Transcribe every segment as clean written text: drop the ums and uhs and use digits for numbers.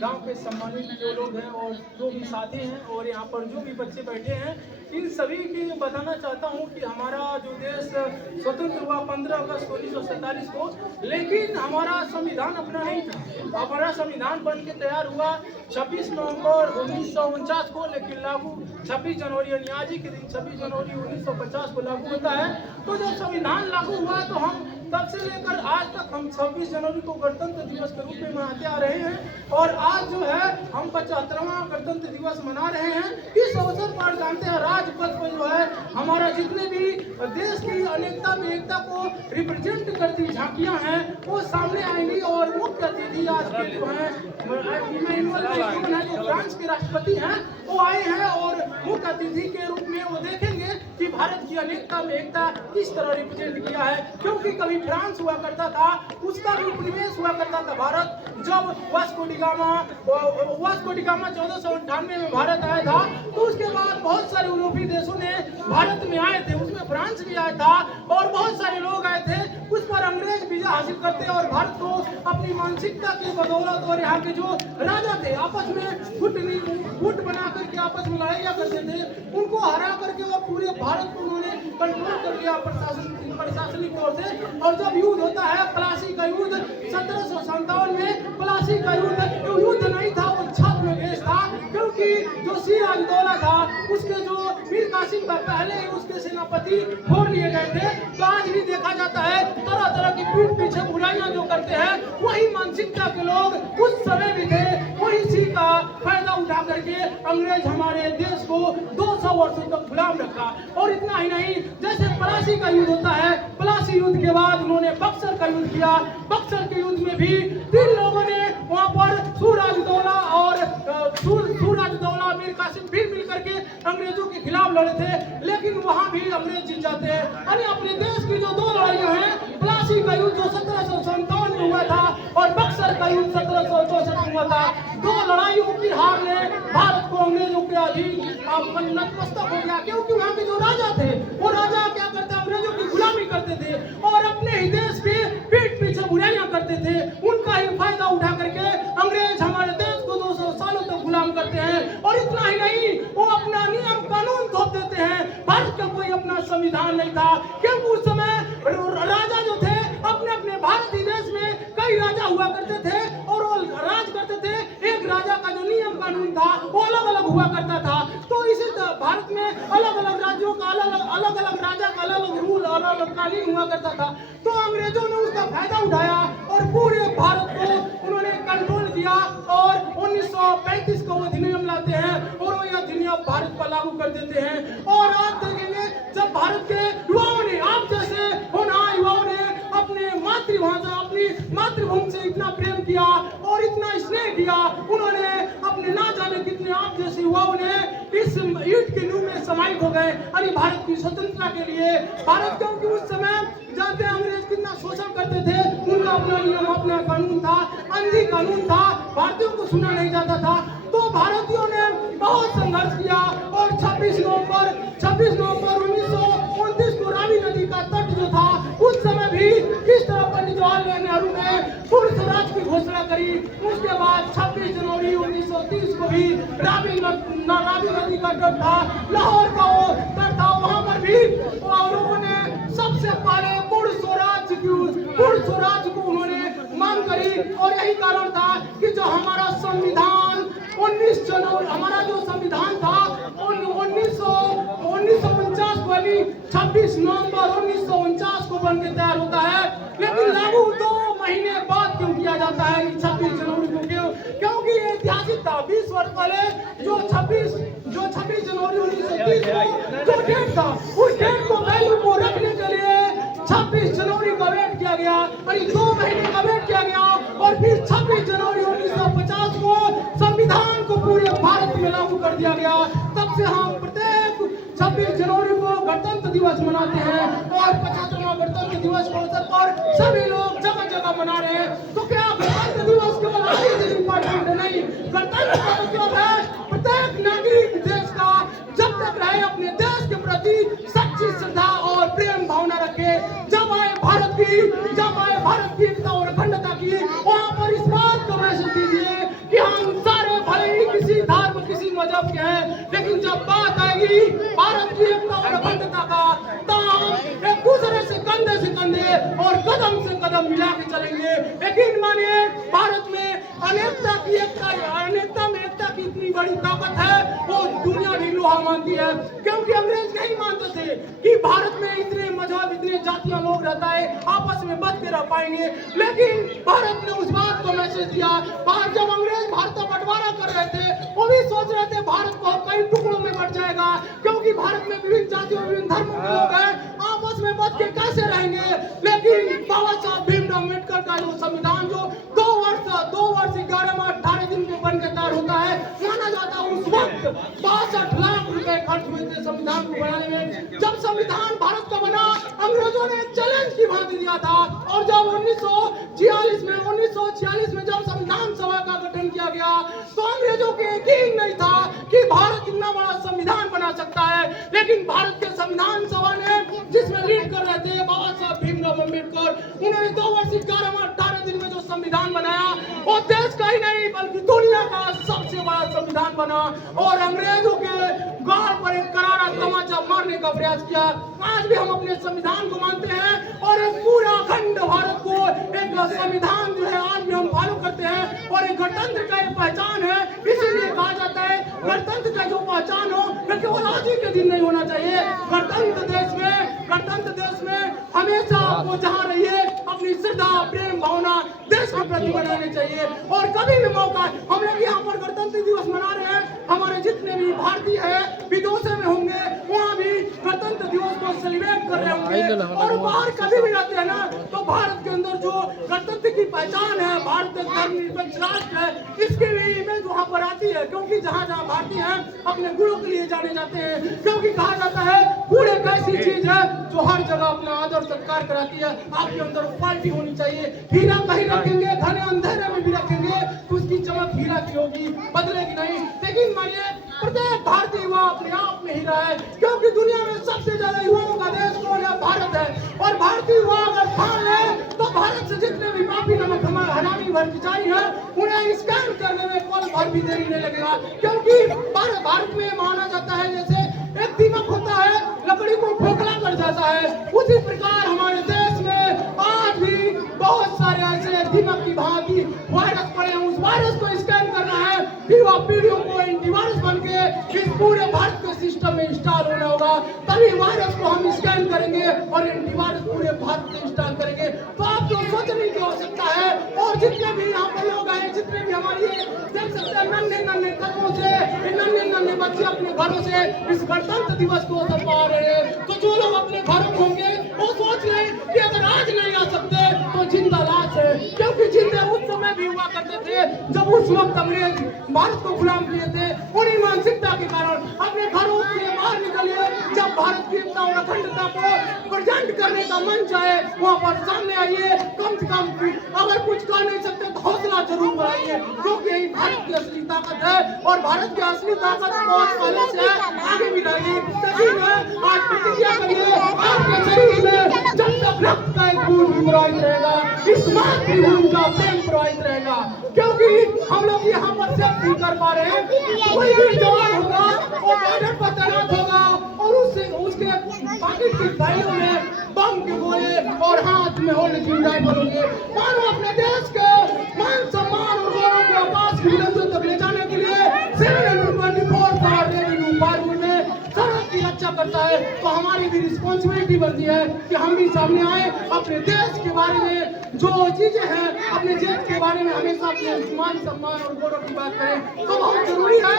गांव के सम्मानित जो लोग हैं और जो भी साथी हैं और यहाँ पर जो भी बच्चे बैठे हैं, इन सभी की बताना चाहता हूँ कि हमारा जो देश स्वतंत्र हुआ 15 अगस्त 1947 को, लेकिन हमारा संविधान अपना नहीं था। हमारा संविधान बन के तैयार हुआ 26 नवंबर 1949 को, लेकिन लागू 26 जनवरी यानी आज ही के दिन 26 जनवरी 1950 को लागू होता है। तो जब संविधान लागू हुआ तो हम तब से लेकर आज तक हम 26 जनवरी को गणतंत्र दिवस के रूप में मनाते आ रहे हैं और आज जो है हम 75वां गणतंत्र दिवस मना रहे हैं। इस अवसर पर जानते हैं राजपथ पर जो है हमारा जितने भी देश की अनेकता में एकता को रिप्रेजेंट करती झांकियां हैं वो सामने आएंगी और मुख्य अतिथि आज के जो है जो फ्रांस के राष्ट्रपति हैं वो आए हैं और मुख्य अतिथि के रूप में वो देखेंगे कि भारत की अनेकता में एकता किस तरह रिप्रेजेंट किया है। क्योंकि कभी फ्रांस हुआ करता था, उसका भी उपनिवेश हुआ करता था भारत। जब वास्को डी गामा 1498 में भारत आया था तो उसके बाद बहुत सारे यूरोपीय देशों ने भारत में आए थे, उसमें फ्रांस भी आया था और बहुत सारे लोग आए थे। उस पर अंग्रेज वीजा हासिल करते और भारत को अपनी मानसिकता की बदौलत और यहाँ के जो राजा थे आपस में गुट बना करके आपस में लड़ाइयाँ करते थे, उनको हरा करके वो पूरे भारत को उन्होंने कंट्रोल कर लिया प्रशासनिक तौर से। और जब युद्ध होता है प्लासी का युद्ध 1757 में, प्लासी का युद्ध नहीं था, वो छद्मवेश था। क्योंकि जो सिराजदौला था उसके जो मीर कासिम का पहले ही उसके सेनापति फोड़ लिए गए थे। तो आज भी देखा जाता है तरह तरह की पीठ पीछे बुराइयां जो करते हैं वही मानसिकता के लोग उस समय भी थे, वही इसी का फायदा उठा करके अंग्रेज हमारे देश को 200 वर्षों तक गुलाम रखा। और इतना ही नहीं, जैसे प्लासी का युद्ध होता है, प्लासी युद्ध के बाद उन्होंने बक्सर का युद्ध किया। बक्सर के युद्ध में भी 3 लोगों ने वहां पर सूरजदौला मीर कासिम फिर मिल करके अंग्रेजों के खिलाफ लड़े थे, लेकिन वहां भी अंग्रेज जीत जाते हैं। यानी अपने देश की जो 2 लड़ाइयां हैं, प्लासी का युद्ध जो 1757 में हुआ था और बक्सर का युद्ध 1764 में हुआ था, 2 लड़ाइयों की हार ने भारत को अंग्रेजों के अधीन नतमस्तक हो गया। क्योंकि वहां के जो राजा थे वो राजा क्या करते, अंग्रेजों की गुलामी करते थे और अपने ही देश के पीठ पीछे बुराइयां करते थे। उनका ही फायदा उठा करके अंग्रेज हमारे देश को 200 सालों तक गुलाम करते हैं। और इतना ही नहीं, वो अपना नियम कानून थोप देते हैं। भारत का कोई अपना संविधान नहीं था, क्योंकि उस समय राजा जो थे अपने अपने भारतीय देश में कई राजा हुआ करते थे और वो राज करते थे। एक राजा का जो नियम कानून था वो अलग अलग हुआ करता था। तो इसी भारत में अलग अलग राज्यों का अलग अलग राजा का अलग अलग रूल अलग अलग कानून हुआ करता था। तो अंग्रेजों ने उसका फायदा उठाया और पूरे भारत को उन्होंने कंट्रोल किया और 1935 को वो अधिनियम लाते हैं और वो अधिनियम भारत पर लागू कर देते हैं। और आज देखेंगे जब भारत के युवाओं ने, आप जैसे होनहार युवाओं ने अपने मातृभाषा अपनी मातृभूमि से इतना प्रेम किया और इतना स्नेह किया, उन्होंने अपने ना जाने कितने आप जैसे युवाओं ने इस ईंट के नींव में समाहित हो गए यानी भारत की स्वतंत्रता के लिए। भारत क्योंकि उस समय जानते हैं अंग्रेज कितना शोषण करते थे, उनका अपना नियम अपना कानून था, अंधी कानून था, भारतीयों को सुना नहीं जाता था। तो भारतीयों ने बहुत संघर्ष किया और 26 नवंबर 1929 को रावी नदी का तट जो था उस समय भी किस तरह पंडित जवाहरलाल नेहरू ने पूर्ण स्वराज की घोषणा करी। उसके बाद 26 जनवरी 1930 को भी रावी नदी का तट था, लाहौर का वो तट था, वहां पर भी लोगों ने सबसे पहले पूर्ण स्वराज को उन्होंने मांग करी। और यही कारण था कि जो हमारा संविधान 19 जनवरी हमारा जो संविधान था 1949 वाली 26 नवंबर 1949 को बनकर तैयार होता है, लेकिन लागू 2 महीने बाद क्यों किया जाता है 26 जनवरी को? क्योंकि ये ऐतिहासिक था। 20 वर्ष पहले जो 26 जनवरी 1930 को जो डेट था उस डेट को वैल्यू को रखने के लिए 26 जनवरी का वेट किया गया, 2 महीने का वेट किया गया और फिर 26 जनवरी 1950 को संविधान को पूरे भारत में लागू कर दिया गया। तब से हम प्रत्येक 26 जनवरी को गणतंत्र दिवस मनाते हैं और 75वां गणतंत्र दिवस के अवसर पर सभी लोग जगह जगह मना रहे हैं। तो क्या गणतंत्र दिवस केवल आज के दिन इम्पोर्टेंट नहीं, गणतंत्र का मतलब है प्रत्येक नागरिक देश का जब तक रहे अपने देश के प्रति सच्ची श्रद्धा और प्रेम भावना रखे। जब आए भारत की एकता और अखंडता की, वहां पर इस बात को महसूस कीजिए कि हम मजहब के हैं, लेकिन जब बात आएगी भारत की एकता और अखंडता का, तो हम एक दूसरे से कंधे और कदम से कदम मिला के चलेंगे। यकीन मानिए, भारत में अनेकता की एकता, अनेकता में एकता की इतनी बड़ी ताकत है, वो दुनिया भी लोहा मानती है। क्योंकि अंग्रेज नहीं मानते थे कि भारत में इतने मजहब, इतने जातियां लोग रहता है, आपस में बच के रह पाएंगे। लेकिन भारत ने उस बात को मैसेज दिया। जब अंग्रेज भारत का बंटवारा कर रहे थे, वो भी सोच रहे थे भारत को कई टुकड़ों में बट जाएगा, क्योंकि भारत में विभिन्न जातियों, विभिन्न धर्मों के लोग हैं, आपस में बच के कैसे रहेंगे। लेकिन बाबा साहब भीमराव अम्बेडकर का जो संविधान, जो 2 वर्ष 11 माह 18 दिन में बन के तैयार होता है, माना जाता है उस वक्त 62 लाख रुपए खर्च हुए थे संविधान को बनाने में। जब संविधान भारत का बना, अंग्रेजों ने चैलेंज की भांति दिया था, और जब 1946 में जब संविधान सभा का गठन किया गया, तो अंग्रेजों के यकीन नहीं था कि भारत इतना बड़ा संविधान बना सकता है। लेकिन भारत के संविधान सभा ने, जिसमें लीड कर रहे थे बाबा साहब भीमराव अम्बेडकर, उन्होंने 2 वर्ष 11 माह 18 दिन में जो संविधान बनाया, वो देश का ही नहीं बल्कि दुनिया का सबसे बड़ा संविधान बना, और अंग्रेजों के गाल पर एक करारा तमाचा मारने का प्रयास किया। आज भी हम अपने संविधान को मानते हैं, और एक पूरा अखंड भारत को एक संविधान जो है आज भी हम फॉलो करते हैं, और एक गणतंत्र का एक पहचान है। इसीलिए कहा जाता है गणतंत्र का जो पहचान हो, वो केवल आज ही के दिन नहीं होना चाहिए। गणतंत्र देश में हमेशा आपको जहाँ रहिए अपनी श्रद्धा, प्रेम, भावना देश के प्रति बनाने चाहिए। और कभी भी मौका, हम लोग यहाँ पर गणतंत्र दिवस मना रहे हैं, हमारे जितने भी भारतीय हैं विदेशों में होंगे, वहाँ भी गणतंत्र दिवस को सेलिब्रेट कर रहे होंगे। और बाहर कभी भी रहते हैं ना, तो भारत के अंदर जो गणतंत्र की पहचान है, भारत एक धर्मनिरपेक्ष राष्ट्र है, इसकी भी इमेज वहाँ पर आती है। क्योंकि जहाँ जहाँ भारतीय हैं अपने गुणों के लिए जाने जाते हैं, क्योंकि कहा जाता है गुण एक ऐसी चीज है जो हर जगह अपना आदर सत्कार कराती है। आपके अंदर क्वालिटी होनी चाहिए। हीरा कहीं रखेंगे, घने अंधेरे में भी रखेंगे, तो उसकी चमक हीरा की होगी, बदलेगी नहीं। लेकिन मानिए, प्रत्येक भारतीय युवा अपने आप में हीरा है, क्योंकि दुनिया में सबसे ज्यादा युवाओं का देश कौन है? भारत है। और भारतीय युवा अगर ठान ले, तो भारत से जितने भी पापी नमक हरामी भ्रष्टाचारी है, उन्हें स्कैन करने में पल भर भी देरी नहीं लगेगा। क्योंकि भारत में माना जाता है जैसे एक दीमक होता है, लकड़ी को खोखला कर जाता है, उसी प्रकार हमारे देश में आज भी बहुत सारे ऐसे दीमक की भांति वायरस पड़े हैं। उस वायरस को स्कैन करना है, युवा पीढ़ियों को एंटीवायरस बन के इस पूरे भारत के सिस्टम में इंस्टॉल होना होगा, तभी वायरस को हम स्कैन करेंगे और एंटीवायरस पूरे भारत में इंस्टॉल करेंगे। तो आपको सोचने की आवश्यकता है। और जितने भी यहाँ पर लोग आए, जितने भी हमारी देख सकते हैं नन्हे कदमों से, नन्हे बच्चे अपने घरों से इस गणतंत्र दिवस को संभाल रहे हैं। तो जो लोग अपने घरों में होंगे, वो सोच रहे कि अगर आज नहीं आ सकते तो जिंदा लाश है। क्योंकि जिंदे उस समय भी हुआ करते थे जब उस वक्त अंग्रेज भारत को गुलाम किए थे। उन्हीं मानसिकता के कारण अपने घरों से बाहर निकलिए। जब भारत की एकता और अखंडता को प्रेजेंट करने का मंच आए, वहाँ पर सामने आइए। कम से कम अगर कुछ कर नहीं सकते तो हौसला जरूर बढ़ाइए, क्योंकि यही भारत की असली ताकत है। और भारत की असली ताकत बहुत पहले से है, आगे भी रहेगी। आज प्रतिज्ञा करिए, आपके शरीर में जब तक रक्त का एक बूंद भी प्रवाहित रहेगा, इस मातृभूमि का प्रेम प्रवाहित रहेगा। क्योंकि हम लोग यहाँ पर सिर्फ नहीं कर पा रहे हैं, कोई भी जवान होगा वो बॉर्डर पर तैनात होगा, और उसके पॉकेट की फाइलों में बम के गोले और हाथ में होल्ड की राइफल होंगे। मानो अपने देश के मान सम्मान और गौरव को आकाश की बुलंदियों तक ले जाने के लिए 724 रेवेन्यू फार्मूले में सरहद की रक्षा करता है। तो हमारी भी रिस्पॉन्सिबिलिटी बनती है कि हम भी सामने आए, अपने देश के बारे में जो चीजें हैं, अपने देश के बारे में हमेशा अपने मान सम्मान और गौरव की बात करें। तो बहुत जरूरी है।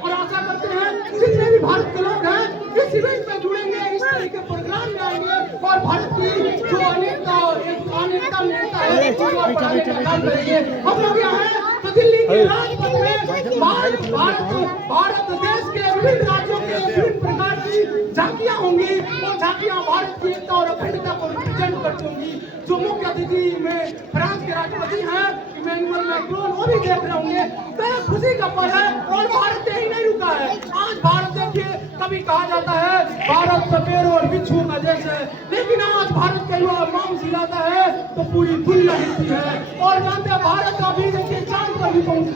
और आशा करते हैं जितने भी भारत के लोग हैं इस इवेंट में जुड़ेंगे, इस तरह के प्रोग्राम में आएंगे, और भारत की जो अनेकता है बढ़ाने का काम करेंगे। हम लोग यहाँ हैं तो दिल्ली के राजपथ में भारत देश के विभिन्न राज्यों के विभिन्न प्रकार की झांकियां होंगी, और झांकियां भारत की एकता और अखंडता को रिप्रेजेंट करती होंगी। जो मुख्य अतिथि में फ्रांस के राष्ट्रपति हैं इमैनुअल मैक्रोन, वो भी देख रहे होंगे। तो ये खुशी का पल है। और भारत यही नहीं रुका है। आज भारत देखिए, कभी कहा जाता है भारत सपेरों और बिच्छुओं का देश है, लेकिन आज भारत का युवा मांस हिलाता है तो पूरी दुनिया हिलती है। और जानते हैं भारत अभी देखिए चांद पर भी पहुंच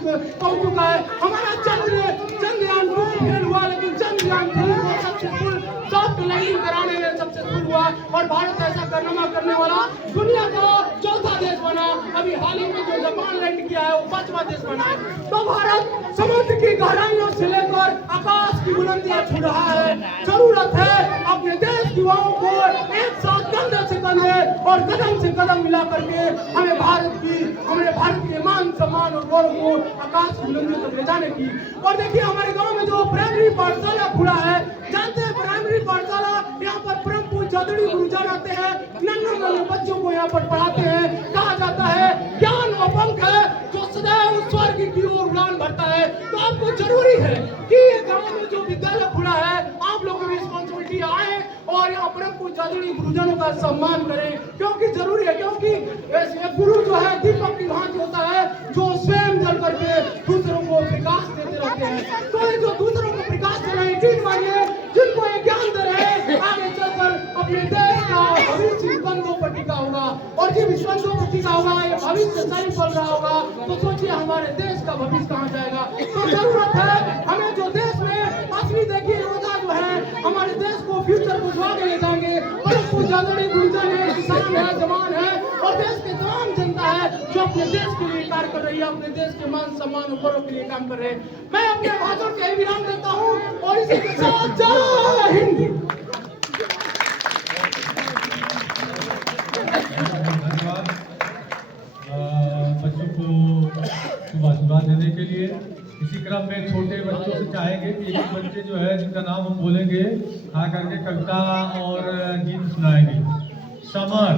चुका है। हमारा चंद्रयान हुआ, लेकिन चंद्रयान 3 को सक्सेसफुल सॉफ्ट लैंडिंग कराने में सक्सेसफुल हुआ और भारत ऐसा कारनामा करने वाला दुनिया का चौथा देश बना। अभी हाल ही में जो जापान लैंड किया है वो 5वां देश बना है। तो भारत समुद्र की गहराइयों से लेकर आकाश की बुलंदियां छू रहा है। जरूरत है अपने देश के युवाओं को एक साथ कंधे से कंधे और कदम से कदम मिला करके हमें भारत के मान सम्मान और गौरव को आकाश की बुलंदियों तक ले जाने की। और देखिए हमारे गांव में जो प्राइमरी पाठशाला खुला है, जानते हैं प्राइमरी पाठशाला, यहाँ पर परम पूज्य जदड़ी गुरुजन आते हैं, नन्हे बच्चों को यहाँ पर पढ़ाते हैं। कहा जाता है ज्ञान वो पंख है जो सदैव स्वर्ग की ओर उड़ान भरता है। तो आपको जरूरी है कि ये गांव में जो विद्यालय खुला है, आप लोगों की रिस्पॉन्सिबिलिटी आए और यहाँ परम पूज्य जदड़ी गुरुजनों का सम्मान करें, क्योंकि जरूरी है। क्योंकि गुरु जो है दीपक की भांति होता है जो स्वयं जल करके दूसरों को प्रकाश देते रहते हैं। तो ये जो दूसरों को प्रकाश दे रहे हैं, ठीक मानिए, जिनको ये ज्ञान दे रहे हैं, आगे चलकर अपने देश का भविष्य बंदों पर टिका होगा। और जब इस बंदों पर टिका होगा, ये भविष्य सही चल रहा होगा, तो सोचिए हमारे देश का भविष्य कहाँ जाएगा। तो जरूरत है हमें जो देश में असली देखिए योद्धा जो है हमारे देश को फ्यूचर को आगे ले जाएंगे। परम पूज्य जदड़ी गुरुजन है, किसान है, जवान है और देश के तमाम जनता है जो अपने देश के लिए कार्य कर रही है, अपने देश के मान सम्मान और गौरव के लिए काम कर रहे हैं। मैं अपने भाषण के विराम देता हूँ और इसी के साथ जय हिंद। धन्यवाद बच्चों को सुबह देने के लिए। इसी क्रम में छोटे बच्चों से चाहेंगे कि एक बच्चे जो है जिनका नाम हम बोलेंगे आ करके कविता और गीत सुनाएंगे। समर